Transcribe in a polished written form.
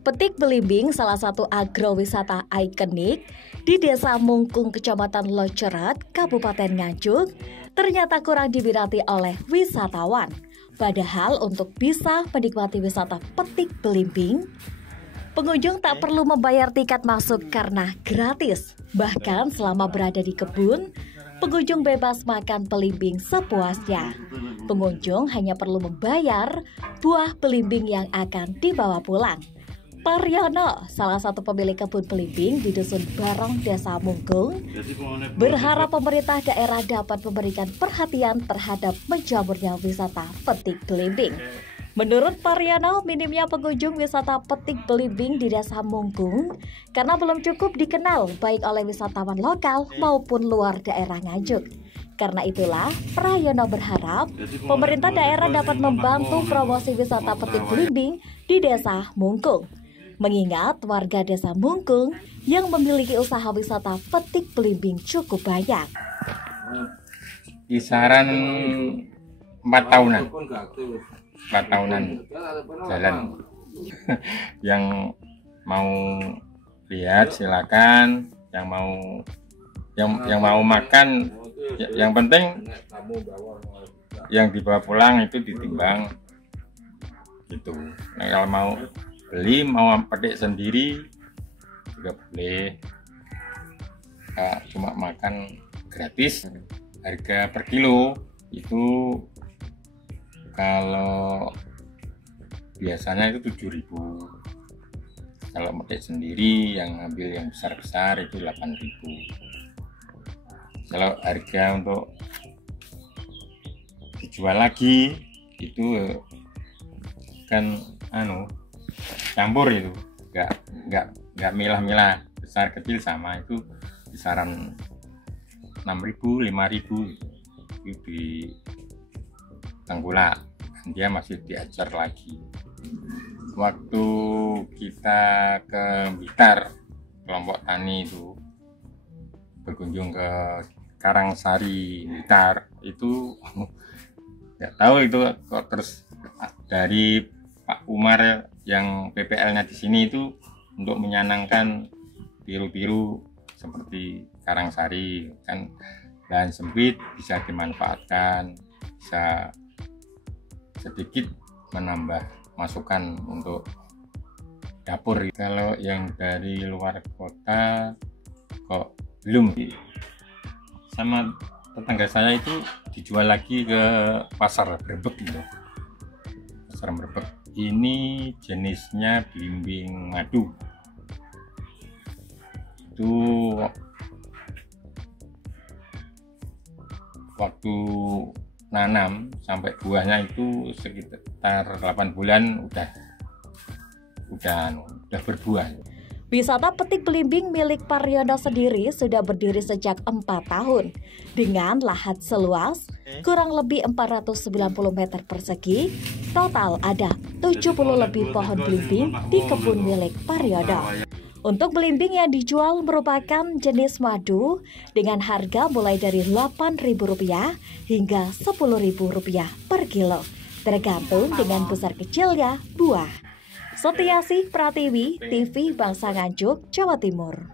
Petik belimbing, salah satu agrowisata ikonik di Desa Mungkung, Kecamatan Loceret, Kabupaten Nganjuk, ternyata kurang diminati oleh wisatawan. Padahal untuk bisa menikmati wisata petik belimbing, pengunjung tak perlu membayar tiket masuk karena gratis. Bahkan selama berada di kebun, pengunjung bebas makan belimbing sepuasnya. Pengunjung hanya perlu membayar buah belimbing yang akan dibawa pulang. Paryono, salah satu pemilik kebun belimbing di Dusun Barong, Desa Mungkung, berharap pemerintah daerah dapat memberikan perhatian terhadap menjamurnya wisata petik belimbing. Menurut Paryono, minimnya pengunjung wisata petik belimbing di Desa Mungkung karena belum cukup dikenal baik oleh wisatawan lokal maupun luar daerah Nganjuk. Karena itulah, Paryono berharap pemerintah daerah dapat membantu promosi wisata petik belimbing di Desa Mungkung. Mengingat warga Desa Mungkung yang memiliki usaha wisata petik belimbing cukup banyak. Kisaran 4 tahunan. 4 tahunan jalan. Yang mau lihat silakan, yang mau makan, yang penting yang dibawa pulang itu ditimbang gitu. Nah, kalau mau beli, mau petik sendiri juga boleh. Cuma makan gratis. Harga per kilo itu kalau biasanya itu 7.000. Kalau petik sendiri yang ambil yang besar-besar itu 8.000. Kalau harga untuk dijual lagi itu kan campur, itu nggak milah-milah, besar kecil sama, itu kisaran 6.000, 5.000 itu di Tengkulak. Dia masih diajar lagi. Waktu kita ke Blitar, kelompok tani itu berkunjung ke Karangsari Blitar, itu nggak tahu itu kok terus dari Pak Umar yang PPL-nya di sini itu untuk menyenangkan biru-biru seperti Karangsari, kan lahan sempit bisa dimanfaatkan, bisa sedikit menambah masukan untuk dapur. Kalau yang dari luar kota kok belum. Sama tetangga saya itu dijual lagi ke pasar Brebek gitu. Pasar Brebek ini jenisnya belimbing madu. Itu waktu nanam sampai buahnya itu sekitar 8 bulan udah berbuah. Wisata petik belimbing milik Paryono sendiri sudah berdiri sejak 4 tahun dengan lahan seluas kurang lebih 490 meter persegi. Total ada 70 lebih pohon belimbing di kebun milik Paryono. Untuk belimbing yang dijual merupakan jenis madu dengan harga mulai dari Rp8.000 hingga Rp10.000 per kilo, tergantung dengan besar kecilnya buah. Setiasih Pratiwi, TV Bangsa Nganjuk, Jawa Timur.